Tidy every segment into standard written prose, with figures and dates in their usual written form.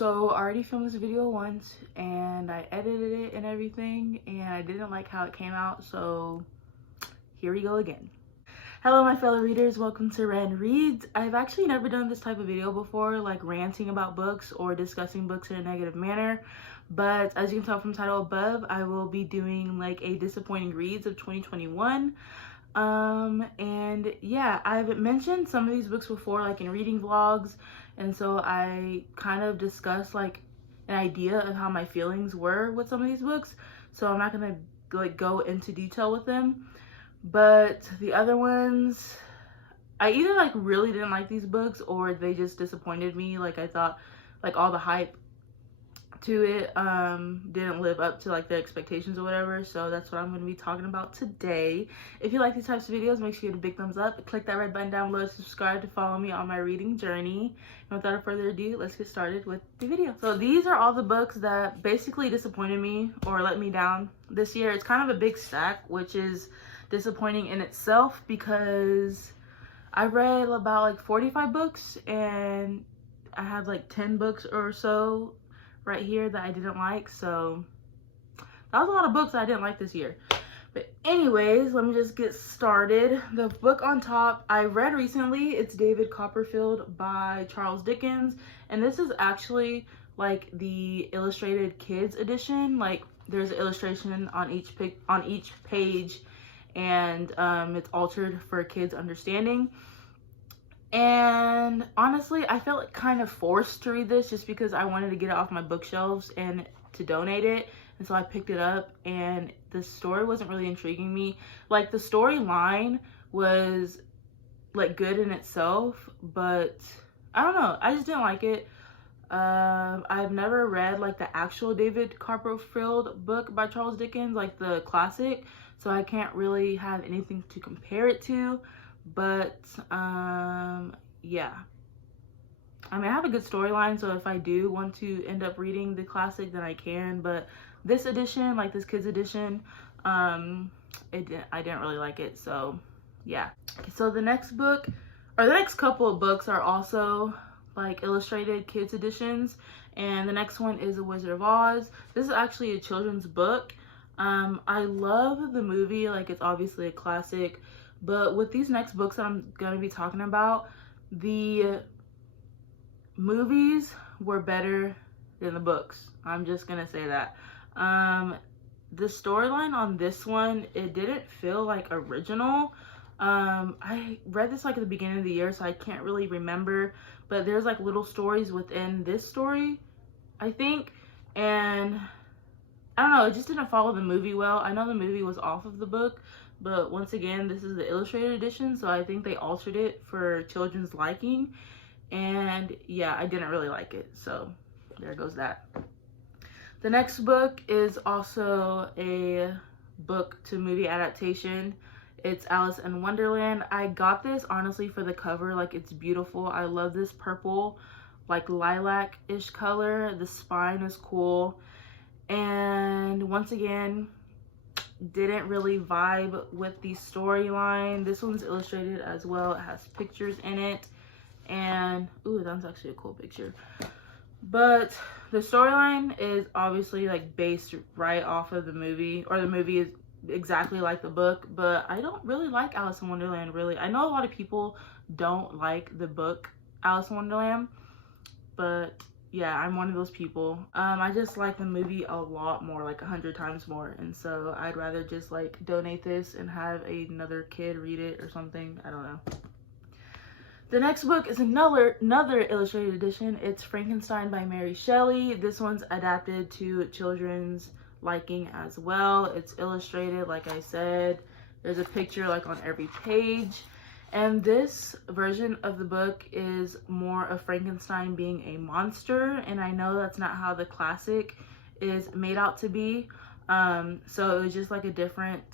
So I already filmed this video once and I edited it and everything, and I didn't like how it came out, so here we go again. Hello my fellow readers, welcome to Ren Reads. I've actually never done this type of video before, like ranting about books or discussing books in a negative manner, but as you can tell from the title above, I will be doing like a disappointing reads of 2021. And yeah, I've mentioned some of these books before, like in reading vlogs, and so I kind of discussed like an idea of how my feelings were with some of these books, so I'm not gonna like go into detail with them. But the other ones, I either like really didn't like these books or they just disappointed me. Like I thought like all the hype to it didn't live up to like the expectations or whatever, so that's what I'm going to be talking about today. If you like these types of videos, make sure you hit a big thumbs up, click that red button down below to subscribe to follow me on my reading journey, and without further ado, let's get started with the video. So these are all the books that basically disappointed me or let me down this year. It's kind of a big stack, which is disappointing in itself because I read about like 45 books and I have like 10 books or so right here that I didn't like, so that was a lot of books I didn't like this year. But anyways, let me just get started. The book on top I read recently, it's David Copperfield by Charles Dickens, and this is actually like the illustrated kids edition. Like there's an illustration on each page, and it's altered for kids understanding. And honestly, I felt like kind of forced to read this just because I wanted to get it off my bookshelves and to donate it, and so I picked it up, and the story wasn't really intriguing me. Like the storyline was like good in itself, but I don't know, I just didn't like it. I've never read like the actual David Copperfield book by Charles Dickens, like the classic, so I can't really have anything to compare it to. But yeah, I mean, I have a good storyline, so if I do want to end up reading the classic, then I can. But this edition, like this kids edition, I didn't really like it, so yeah. Okay, so the next book, or the next couple of books, are also like illustrated kids editions, and the next one is The Wizard of Oz. This is actually a children's book. I love the movie, like it's obviously a classic. But with these next books that I'm going to be talking about, the movies were better than the books. I'm just going to say that. The storyline on this one, it didn't feel like original. I read this like at the beginning of the year, so I can't really remember. But there's like little stories within this story, I think. And I don't know, it just didn't follow the movie well. I know the movie was off of the book, but once again, this is the illustrated edition, so I think they altered it for children's liking. And yeah, I didn't really like it, so there goes that. The next book is also a book to movie adaptation. It's Alice in Wonderland. I got this honestly for the cover, like it's beautiful. I love this purple, like lilac-ish color. The spine is cool. And once again, didn't really vibe with the storyline. This one's illustrated as well. It has pictures in it, and ooh, that's actually a cool picture. But the storyline is obviously like based right off of the movie, or the movie is exactly like the book, but I don't really like Alice in Wonderland, really. I know a lot of people don't like the book Alice in Wonderland, but yeah, I'm one of those people. I just like the movie a lot more, like 100 times more, and so I'd rather just like donate this and have another kid read it or something. I don't know. The next book is another illustrated edition. It's Frankenstein by Mary Shelley. This one's adapted to children's liking as well. It's illustrated, like I said. There's a picture like on every page. And this version of the book is more of Frankenstein being a monster, and I know that's not how the classic is made out to be. So it was just like a different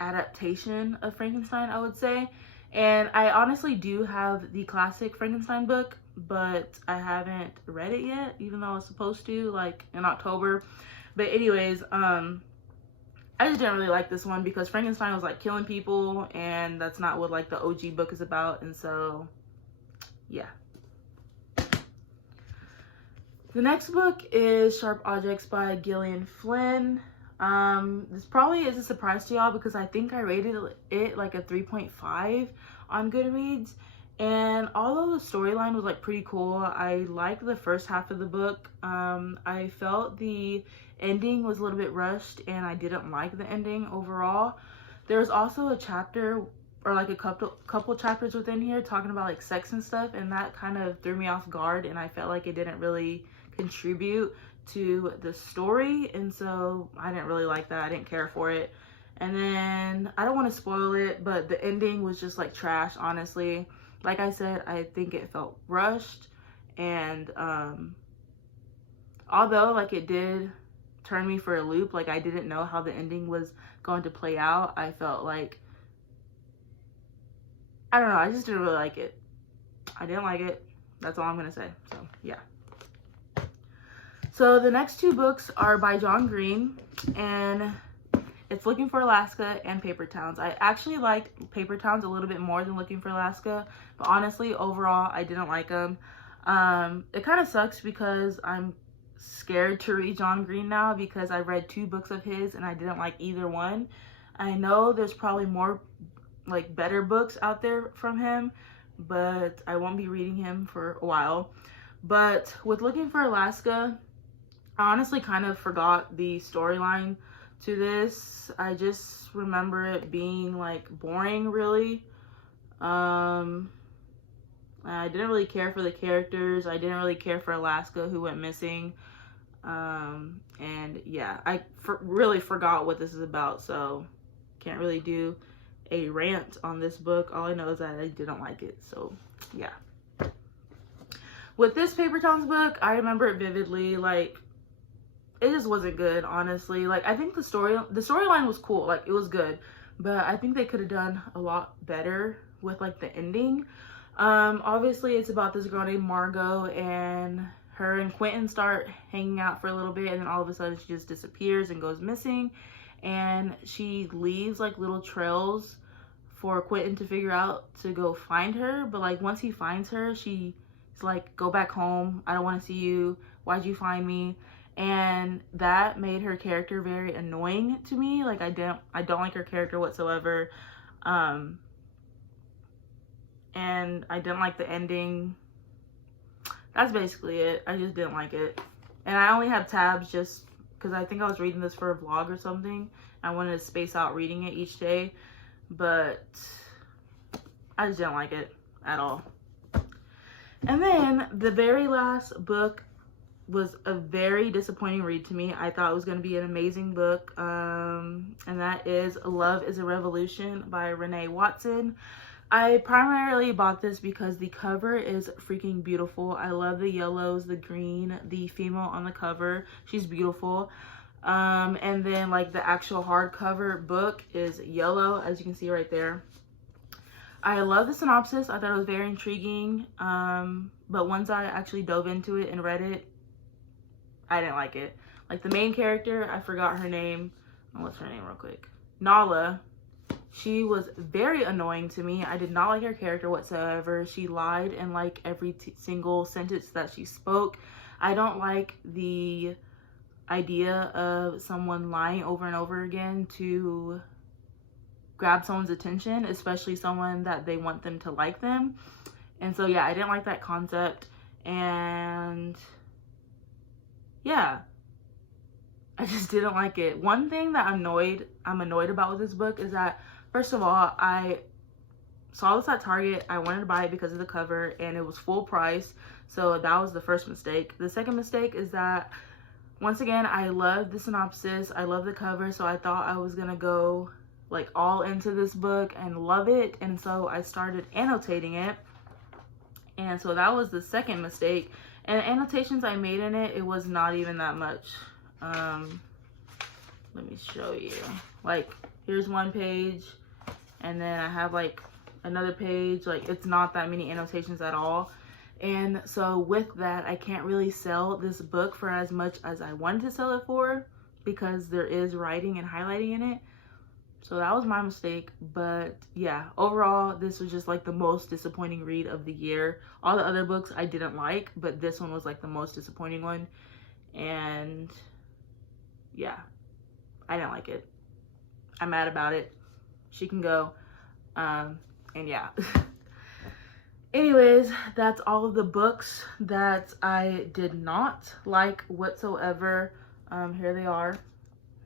adaptation of Frankenstein, I would say. And I honestly do have the classic Frankenstein book, but I haven't read it yet, even though I was supposed to, like in October. But anyways, I just didn't really like this one because Frankenstein was like killing people, and that's not what like the OG book is about, and so yeah. The next book is Sharp Objects by Gillian Flynn. This probably is a surprise to y'all because I think I rated it like a 3.5 on Goodreads. And although the storyline was like pretty cool, I liked the first half of the book. I felt the ending was a little bit rushed and I didn't like the ending overall. There was also a chapter or like a couple chapters within here talking about like sex and stuff, and that kind of threw me off guard and I felt like it didn't really contribute to the story, and so I didn't really like that. I didn't care for it. And then I don't want to spoil it, but the ending was just like trash, honestly. Like I said, I think it felt rushed, and although like it did turn me for a loop, like I didn't know how the ending was going to play out, I felt like, I don't know, I just didn't really like it. I didn't like it. That's all I'm gonna say. So yeah. So the next two books are by John Green, and it's Looking for Alaska and Paper Towns. I actually liked Paper Towns a little bit more than Looking for Alaska, but honestly, overall, I didn't like them. It kind of sucks because I'm scared to read John Green now because I read 2 books of his and I didn't like either one. I know there's probably more like better books out there from him, but I won't be reading him for a while. But with Looking for Alaska, I honestly kind of forgot the storyline to this. I just remember it being like boring, really. I didn't really care for the characters. I didn't really care for Alaska, who went missing. And yeah, I really forgot what this is about, so can't really do a rant on this book. All I know is that I didn't like it, so yeah. With this Paper Towns book, I remember it vividly. Like, it just wasn't good, honestly. Like, I think the storyline was cool, like it was good, but I think they could have done a lot better with like the ending. Obviously it's about this girl named Margot, and her and Quentin start hanging out for a little bit, and then all of a sudden she just disappears and goes missing, and she leaves like little trails for Quentin to figure out to go find her. But like once he finds her, she's like, go back home, I don't want to see you, why'd you find me? And that made her character very annoying to me. Like I don't like her character whatsoever. And I didn't like the ending. That's basically it. I just didn't like it. And I only have tabs just because I think I was reading this for a vlog or something. I wanted to space out reading it each day, but I just didn't like it at all. And then the very last book was a very disappointing read to me. I thought it was going to be an amazing book, and that is Love is a Revolution by Renee Watson. I primarily bought this because the cover is freaking beautiful. I love the yellows, the green, the female on the cover, she's beautiful. And then like the actual hardcover book is yellow, as you can see right there. I love the synopsis. I thought it was very intriguing, but once I actually dove into it and read it, I didn't like it. Like the main character, I forgot her name. Oh, what's her name real quick? Nala. She was very annoying to me. I did not like her character whatsoever. She lied in like every single sentence that she spoke. I don't like the idea of someone lying over and over again to grab someone's attention, especially someone that they want them to like them. And so yeah, I didn't like that concept. And yeah, I just didn't like it. One thing that I'm annoyed about with this book is that, first of all, I saw this at Target. I wanted to buy it because of the cover, and it was full price. So that was the first mistake. The second mistake is that, once again, I love the synopsis. I love the cover, so I thought I was gonna go like all into this book and love it. And so I started annotating it. And so that was the second mistake. And the annotations I made in it, it was not even that much. Let me show you. Like, here's one page, and then I have like another page. Like, it's not that many annotations at all. And so with that, I can't really sell this book for as much as I wanted to sell it for, because there is writing and highlighting in it. So that was my mistake. But yeah, overall, this was just like the most disappointing read of the year. All the other books I didn't like, but this one was like the most disappointing one. And yeah, I didn't like it. I'm mad about it. She can go. And yeah. Anyways, that's all of the books that I did not like whatsoever. Here they are.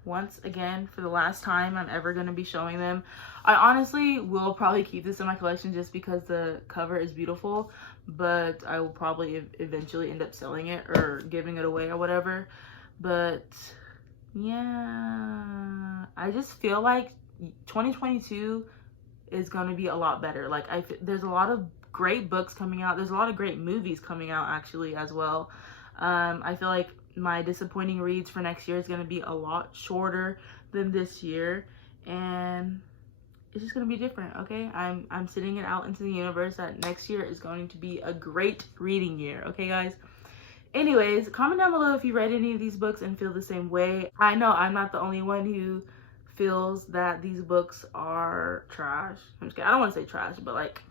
Once again, for the last time I'm ever going to be showing them. I honestly will probably keep this in my collection just because the cover is beautiful, but I will probably eventually end up selling it or giving it away or whatever. But yeah, I just feel like 2022 is going to be a lot better. Like, there's a lot of great books coming out. There's a lot of great movies coming out actually as well. I feel like my disappointing reads for next year is going to be a lot shorter than this year, and it's just going to be different. Okay, I'm sending it out into the universe that next year is going to be a great reading year. Okay, guys. Anyways, comment down below if you read any of these books and feel the same way. I know I'm not the only one who feels that these books are trash. I'm just kidding. I don't want to say trash, but like,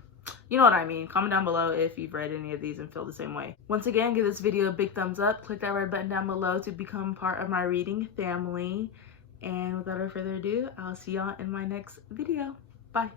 you know what I mean. Comment down below if you've read any of these and feel the same way. Once again, give this video a big thumbs up. Click that red button down below to become part of my reading family. And without further ado, I'll see y'all in my next video. Bye.